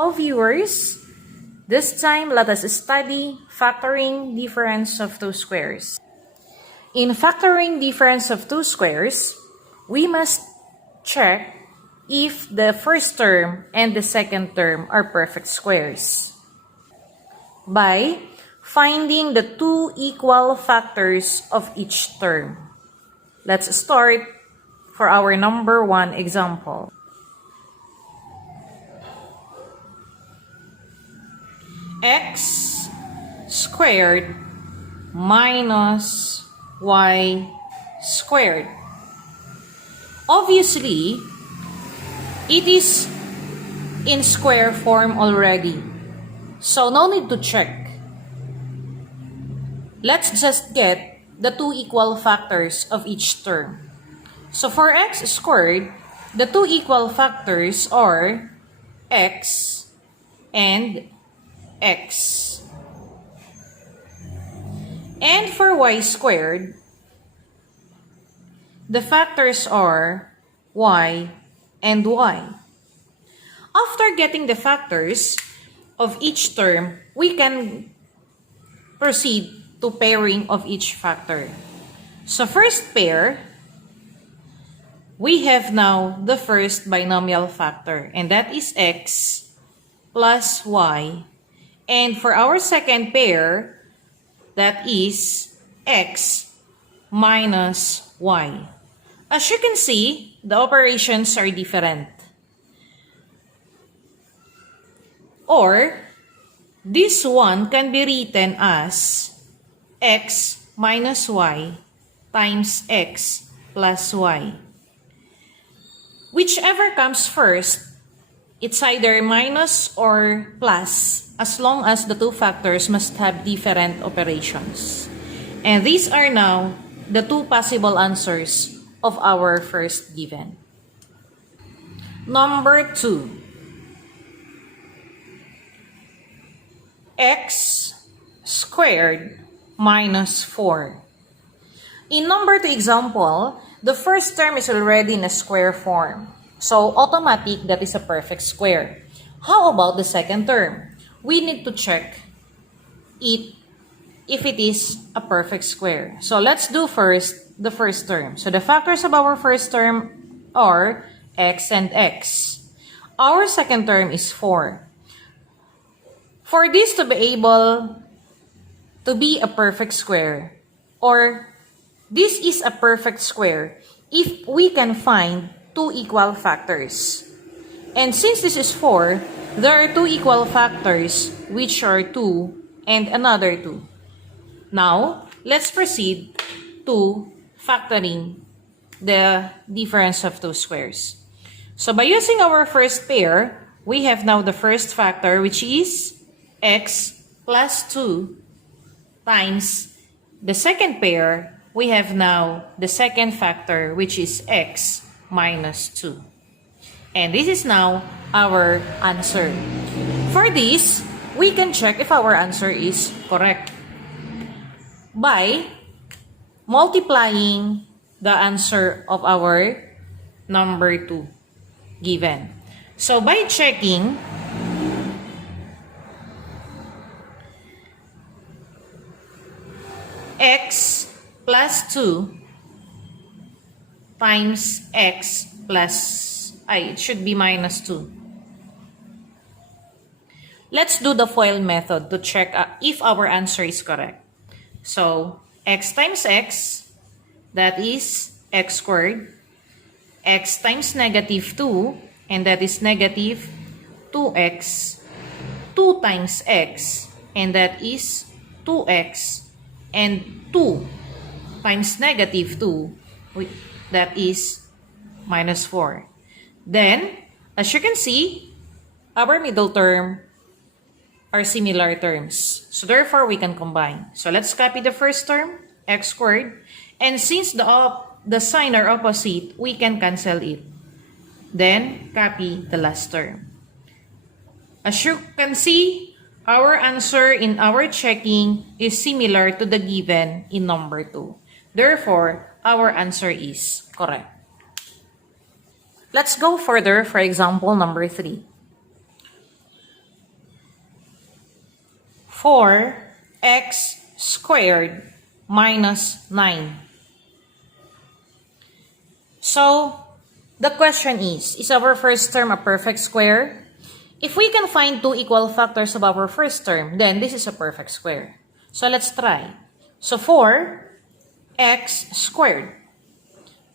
All viewers, this time let us study factoring difference of two squares. In factoring difference of two squares, we must check if the first term and the second term are perfect squares by finding the two equal factors of each term. Let's start for our number 1 example. X squared minus y squared. Obviously, it is in square form already, so no need to check. Let's just get the two equal factors of each term. So for x squared, the two equal factors are x and x. And for y squared, the factors are y and y. After getting the factors of each term, we can proceed to pairing of each factor. So first pair, we have now the first binomial factor, and that is x plus y. And for our second pair, that is x minus y. As you can see, the operations are different. Or, this one can be written as x minus y times x plus y. Whichever comes first, it's either minus or plus, as long as the two factors must have different operations. And these are now the two possible answers of our first given. Number 2. X squared minus 4. In number 2 example, the first term is already in a square form. So, automatic, that is a perfect square. How about the second term? We need to check it if it is a perfect square. So, let's do first the first term. So, the factors of our first term are x and x. Our second term is 4. For this to be able to be a perfect square, or this is a perfect square if we can find two equal factors. And since this is 4, there are two equal factors which are 2 and another 2. Now, let's proceed to factoring the difference of two squares. So by using our first pair, we have now the first factor, which is x plus 2 times the second pair. We have now the second factor, which is x minus 2. And this is now our answer. For this, we can check if our answer is correct by multiplying the answer of our number 2 given. So by checking, x plus 2 times x plus, it should be minus 2. Let's do the FOIL method to check if our answer is correct. So, x times x, that is x squared. X times negative 2, and that is negative 2x. 2 times x, and that is 2x. And 2 times negative 2, that is minus 4. Then, as you can see, our middle term are similar terms. So therefore, we can combine. So let's copy the first term, x squared. And since the sign are opposite, we can cancel it. Then, copy the last term. As you can see, our answer in our checking is similar to the given in number 2. Therefore, our answer is correct. Let's go further for example number 3. 4x squared minus 9. So, the question is our first term a perfect square? If we can find two equal factors of our first term, then this is a perfect square. So, let's try. So, 4x squared.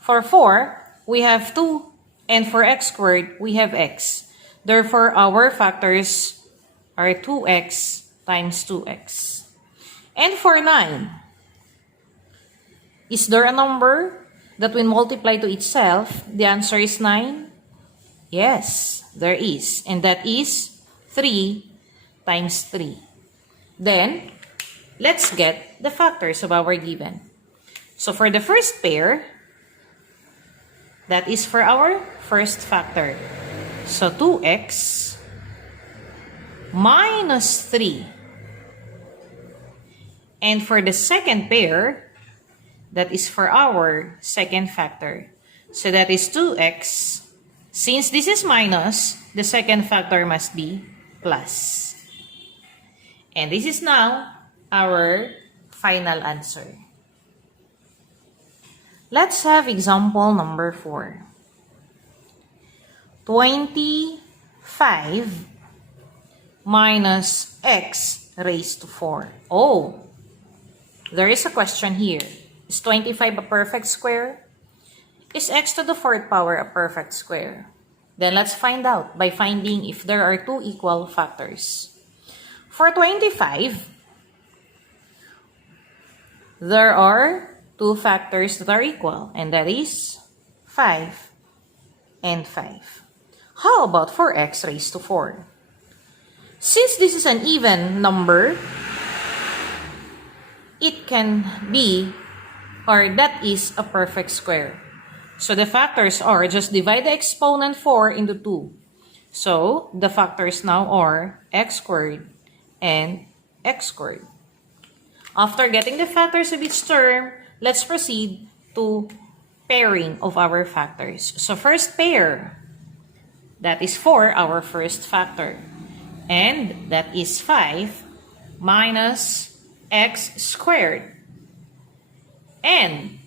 For 4, we have 2, and for x squared, we have x. Therefore, our factors are 2x times 2x. And for 9, is there a number that when multiplied to itself, the answer is 9? Yes, there is. And that is 3 times 3. Then, let's get the factors of our given. So for the first pair, that is for our first factor. So 2x minus 3. And for the second pair, that is for our second factor. So that is 2x. Since this is minus, the second factor must be plus. And this is now our final answer. Let's have example number 4. 25 minus x raised to 4. Oh, there is a question here. Is 25 a perfect square? Is x to the 4th power a perfect square? Then let's find out by finding if there are two equal factors. For 25, there are two factors that are equal, and that is 5 and 5. How about for x raised to 4? Since this is an even number, it can be, or that is a perfect square. So the factors are, just divide the exponent 4 into 2. So the factors now are x squared and x squared. After getting the factors of each term, let's proceed to pairing of our factors. So first pair, that is 4, our first factor. And that is 5 minus x squared. And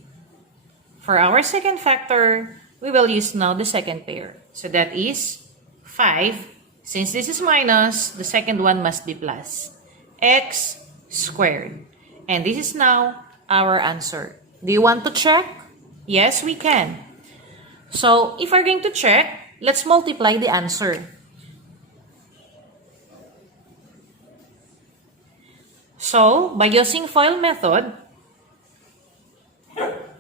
for our second factor, we will use now the second pair. So that is 5. Since this is minus, the second one must be plus. X squared. And this is now our answer. Do you want to check? Yes, we can. So, if we're going to check, let's multiply the answer. So, by using FOIL method,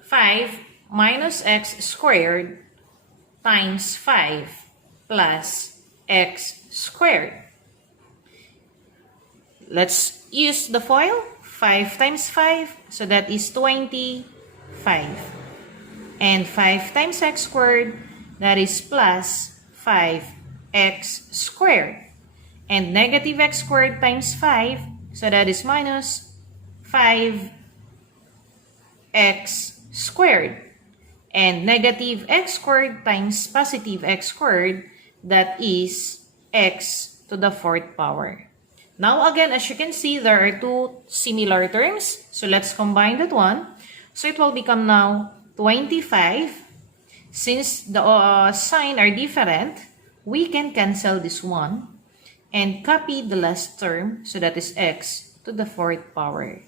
5 minus x squared times 5 plus x squared. Let's use the FOIL. 5 times 5, so that is 25. And 5 times x squared, that is plus 5x squared. And negative x squared times 5, so that is minus 5x squared. And negative x squared times positive x squared, that is x to the 4th power. Now again, as you can see, there are two similar terms. So let's combine that one. So it will become now 25. Since the sign are different, we can cancel this one and copy the last term. So that is x to the 4th power.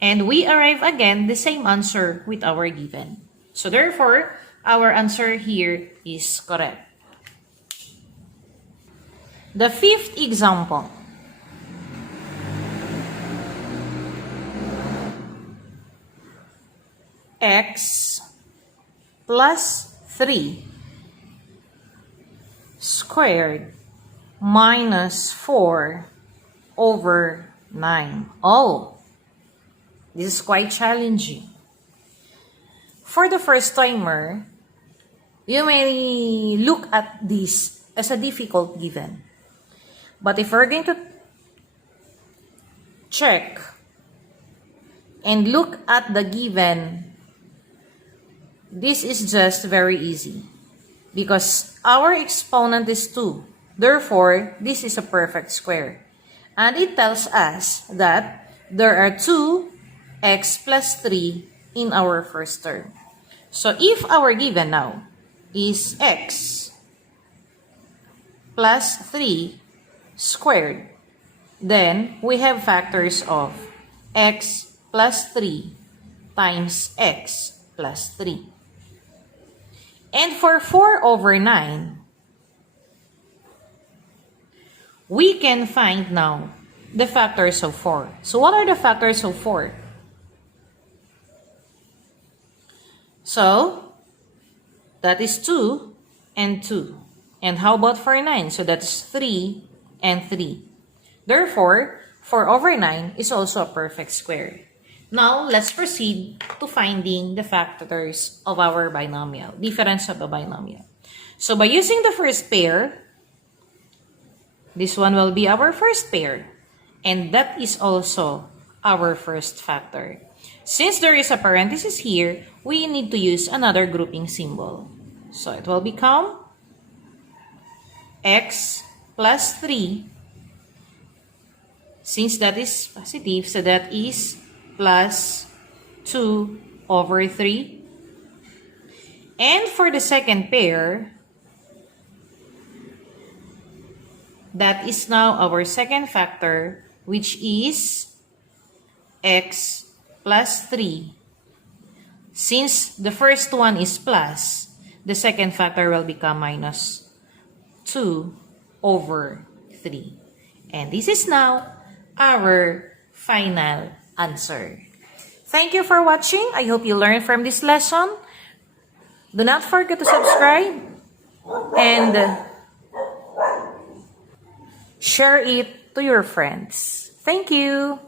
And we arrive again the same answer with our given. So therefore, our answer here is correct. The fifth example. X plus 3 squared minus 4 over 9. Oh, this is quite challenging. For the first timer, you may look at this as a difficult given. But if we're going to check and look at the given, this is just very easy because our exponent is 2. Therefore, this is a perfect square. And it tells us that there are 2x plus 3 in our first term. So if our given now is x plus 3 squared, then we have factors of x plus 3 times x plus 3. And for 4 over 9, we can find now the factors of 4. So what are the factors of 4? So that is 2 and 2. And how about for 9? So that's 3 and 3. Therefore, 4 over 9 is also a perfect square. Now, let's proceed to finding the factors of our binomial, difference of a binomial. So by using the first pair, this one will be our first pair. And that is also our first factor. Since there is a parenthesis here, we need to use another grouping symbol. So it will become x plus 3. Since that is positive, so that is plus 2 over 3. And for the second pair, that is now our second factor, which is x plus 3. Since the first one is plus, the second factor will become minus 2 over 3. And this is now our final answer. Thank you for watching. I hope you learned from this lesson. Do not forget to subscribe and share it to your friends. Thank you.